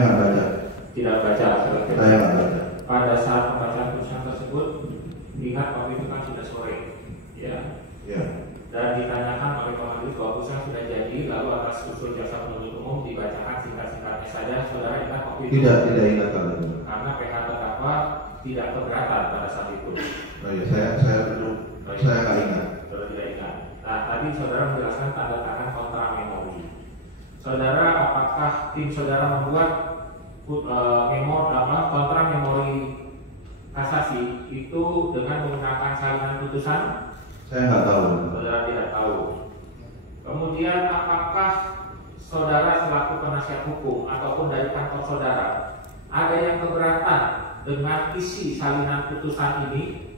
Nggak baca. Tidak baca. Saya nggak baca. Pada saat pembacaan putusan tersebut, lihat waktu itu kan sudah sore, ya. Ya. Dan ditanyakan oleh pemajelis bahwa putusan sudah jadi, lalu atas usul jasa penuntut umum dibacakan singkat-singkatnya saja. Saudara ingat waktu itu? Tidak ingat kalau itu. Karena pihak terdakwa tidak keberatan pada saat itu. Oh iya, saya belum. Saya nggak ingat. Saudara tidak ingat. Nah, tadi saudara menjelaskan tanda tangan kontra memori. Saudara, apakah tim saudara membuat kontra memori kasasi itu dengan menggunakan salinan putusan? Saya nggak tahu. Saudara tidak tahu. Kemudian, apakah saudara selaku penasihat hukum ataupun dari kantor saudara ada yang keberatan dengan isi salinan putusan ini?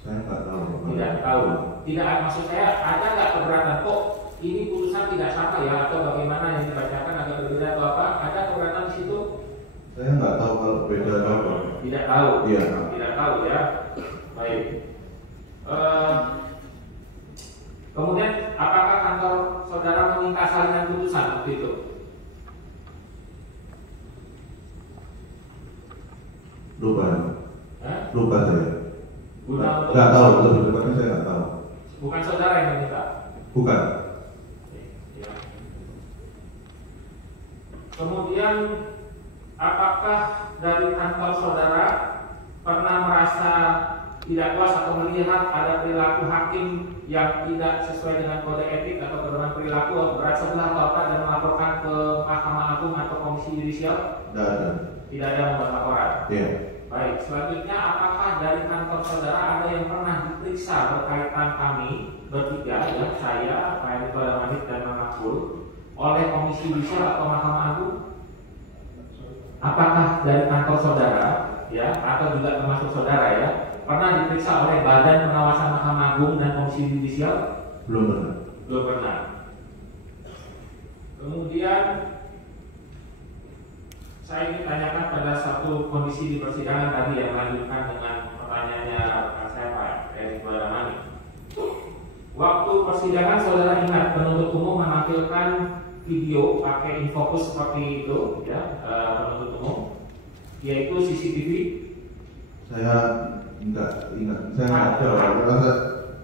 Saya nggak tahu. Tidak tahu. Tidak, maksud saya ada nggak keberatan? Kok ini putusan tidak sama ya, atau bagaimana yang dibacakan agak berbeda atau apa? Ada keberatan di situ? Saya nggak tahu kalau beda apa. Tidak tahu. Iya. Tidak tahu ya. Baik. Kemudian apakah kantor saudara meminta salinan putusan waktu itu? Lupa. Lupa saya. Nggak tahu. Lebih tepatnya saya nggak tahu. Bukan saudara yang meminta. Bukan. Ya. Kemudian apakah dari kantor saudara pernah merasa tidak puas atau melihat ada perilaku hakim yang tidak sesuai dengan kode etik atau pedoman perilaku atau berat sebelah atau apa dan melaporkan ke Mahkamah Agung atau Komisi Yudisial? Tidak ada. Tidak ada membuat laporan. Iya. Baik, selanjutnya apakah dari kantor saudara ada yang pernah diperiksa berkaitan kami bertiga, ya, saya, Pak Edi Manit dan Pak Makbul, oleh Komisi Yudisial atau Mahkamah Agung? Apakah dari kantor saudara, ya, atau juga termasuk saudara, ya, pernah diperiksa oleh Badan Pengawasan Mahkamah Agung dan Komisi Yudisial? Belum pernah. Belum pernah. Kemudian saya ingin tanyakan pada satu kondisi di persidangan tadi yang melanjutkan dengan pertanyaannya saya Pak Edi Manit. Waktu persidangan saudara ingat penuntut umum menampilkan video pakai infocus seperti itu, ya, penuntut umum, yaitu CCTV. Saya nggak ingat. Saya nggak tahu. Rasa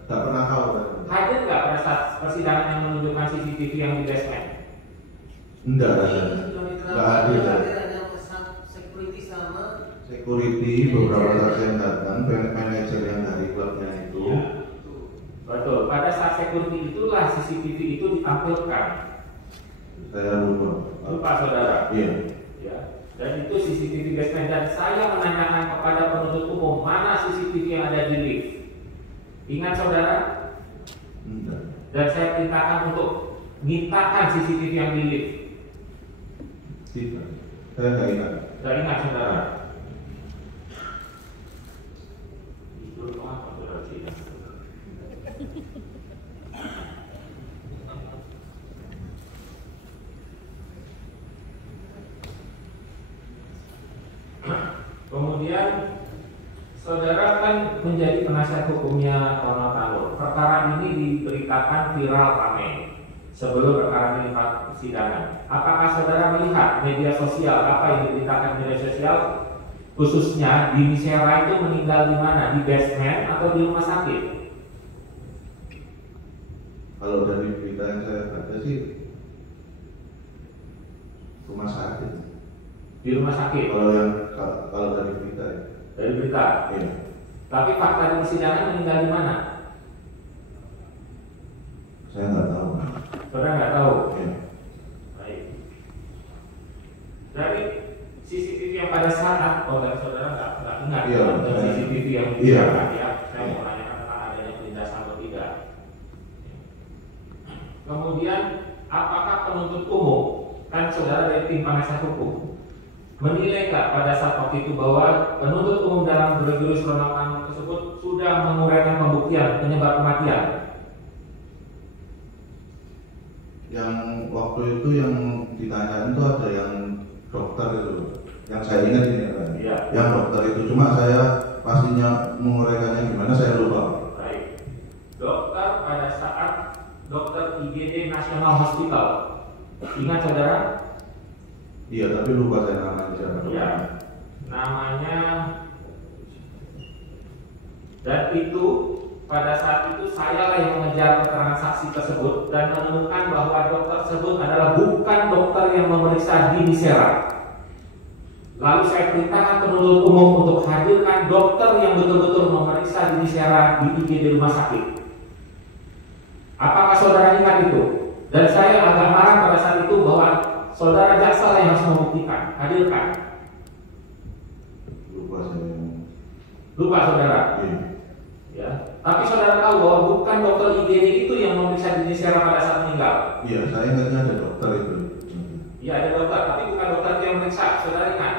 nggak pernah tahu. Hadir nggak pada saat persidangan yang menunjukkan CCTV yang di basement? Enggak ada. Nggak hadir. Security beberapa saksi yang datang, manajer yang dari klubnya itu. Ya, betul. Pada saat security itulah CCTV itu ditampilkan. Saya lupa. Lupa saudara. Iya. Ya. Dan itu CCTV basement. Dan saya menanyakan kepada penuntut umum mana CCTV yang ada di lift. Ingat saudara? Enggak. Dan saya perintahkan untuk mintakan CCTV yang di lift. Tidak. Saya nggak ingat. Tidak ingat saudara. Itu apa saudara tidak? Kemudian saudara kan menjadi penasihat hukumnya Ronald Tanur. Perkara ini diberitakan viral ramai sebelum perkara ini persidangan. Apakah saudara melihat media sosial apa yang diberitakan media sosial, khususnya di Misera itu meninggal di mana? Di basement atau di rumah sakit? Kalau dari berita yang saya baca sih rumah sakit. Di rumah sakit. Kalau dari berita ya. Dari berita. Iya. Tapi fakta di persidangan meninggal di mana? Saya nggak tahu. Saudara nggak tahu. Iya. Baik. Dari CCTV yang pada saat, dari saudara nggak ingat Iya, dari CCTV yang iya. ya. Saya mau menanyakan tentang adanya penindasan atau tidak. Kemudian, apakah penuntut umum, kan saudara dari tim penasihat hukum, menilai nggak pada saat waktu itu bahwa penuntut umum dalam berjurus Ronald Tanur tersebut sudah menguraikan pembuktian penyebab kematian? Yang waktu itu yang ditanyain itu ada yang dokter itu, yang saya ingat ini kan. Iya. Yang dokter itu, cuma saya pastinya menguraikannya gimana saya lupa. Baik. Dokter pada saat dokter IGD National Hospital, ingat saudara? Iya, tapi lupa saya namanya siapa. Ya, namanya. Dan itu pada saat itu saya lah yang mengejar keterangan saksi tersebut dan menemukan bahwa dokter tersebut adalah bukan dokter yang memeriksa di Nisera. Lalu saya perintahkan penuntut umum untuk hadirkan dokter yang betul-betul memeriksa di Nisera di IGD rumah sakit. Apakah saudara ingat itu? Dan saya agak marah pada saat itu bahwa saudara jaksa yang harus membuktikan. Hadirkan. Lupa saya. Lupa saudara. Iya. Ya. Tapi saudara tahu bahwa bukan dokter IGD itu yang memeriksa di Nisera pada saat meninggal. Iya, saya ingatnya ada dokter itu. Iya ada dokter, tapi bukan dokter yang memeriksa. Saudara ingat?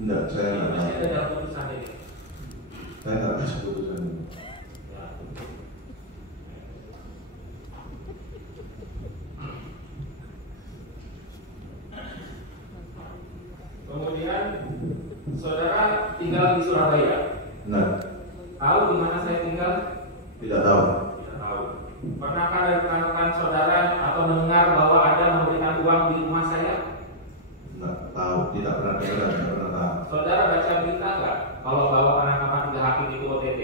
Enggak, saya nggak Masih tahu. ada dalam putusan ini. Saya nggak bisa putusan. Ya. Kemudian saudara tinggal di Surabaya. Nah, Tahu di mana saya tinggal? tidak tahu. Tidak tahu. Pernahkah dari rekan-rekan saudara atau mendengar bahwa ada memberikan uang di rumah saya? Nggak tahu, tidak pernah dengar, tidak pernah tahu. Saudara baca berita nggak? Kalau bahwa penangkapan 3 hakim itu OTT.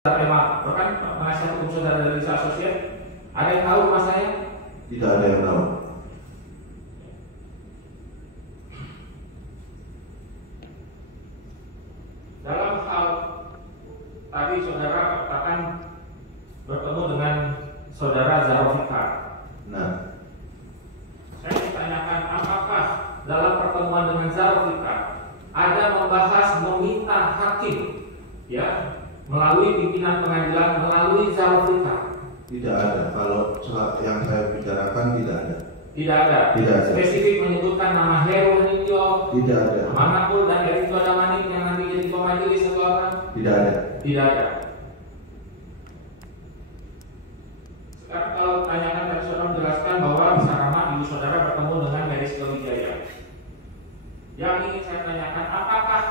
Saudara rekan penasihat hukum saudara dari Risa Associate, ada yang tahu rumah saya? Tidak ada yang tahu. Dalam hal tadi saudara katakan bertemu dengan saudara Zarofika. Nah, Saya ditanyakan apakah dalam pertemuan dengan Zarofika ada membahas meminta hakim ya melalui pimpinan pengadilan melalui Zarofika? tidak ada. Kalau yang saya bicarakan tidak ada. Tidak ada. Tidak ada. Spesifik menyebutkan nama Heru Nityo, Tidak ada. Manapul dan Erito Damanik yang nanti jadi pemajelis atau apa? Tidak ada. Tidak ada. Sekarang kalau tanyakan tadi saudara menjelaskan bahwa bisa ramah ibu saudara bertemu dengan Meriska Wijaya. Yang ingin saya tanyakan apakah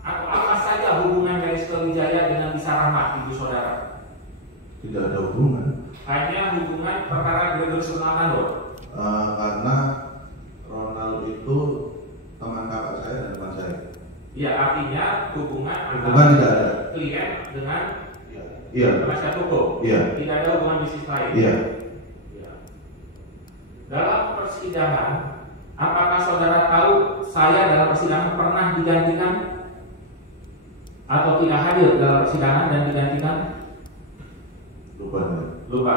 atau apa saja hubungan Meriska Wijaya dengan bisa ramah ibu saudara? Tidak ada hubungan. Hanya hubungan perkara Gregorius Sumartando. Karena Ronald itu teman kakak saya dan teman saya. Ya artinya hubungan Hubungan tidak ada. klien dengan Iya. penasihat hukum. Iya. Tidak ada hubungan bisnis lain. Iya. Ya. Dalam persidangan, apakah saudara tahu saya dalam persidangan pernah digantikan atau tidak hadir dalam persidangan dan digantikan? Lupa. Lupa.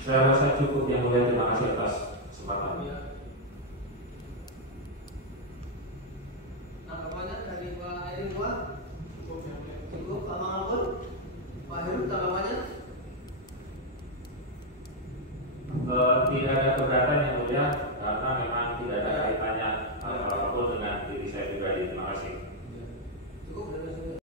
Saya rasa cukup yang mulia, terima kasih atas kesempatannya. Tanggapannya dari Pak Heru Pak? Cukup, Pak Mangalpun? Pak Heru tanggapannya? Tidak ada keberatan yang mulia.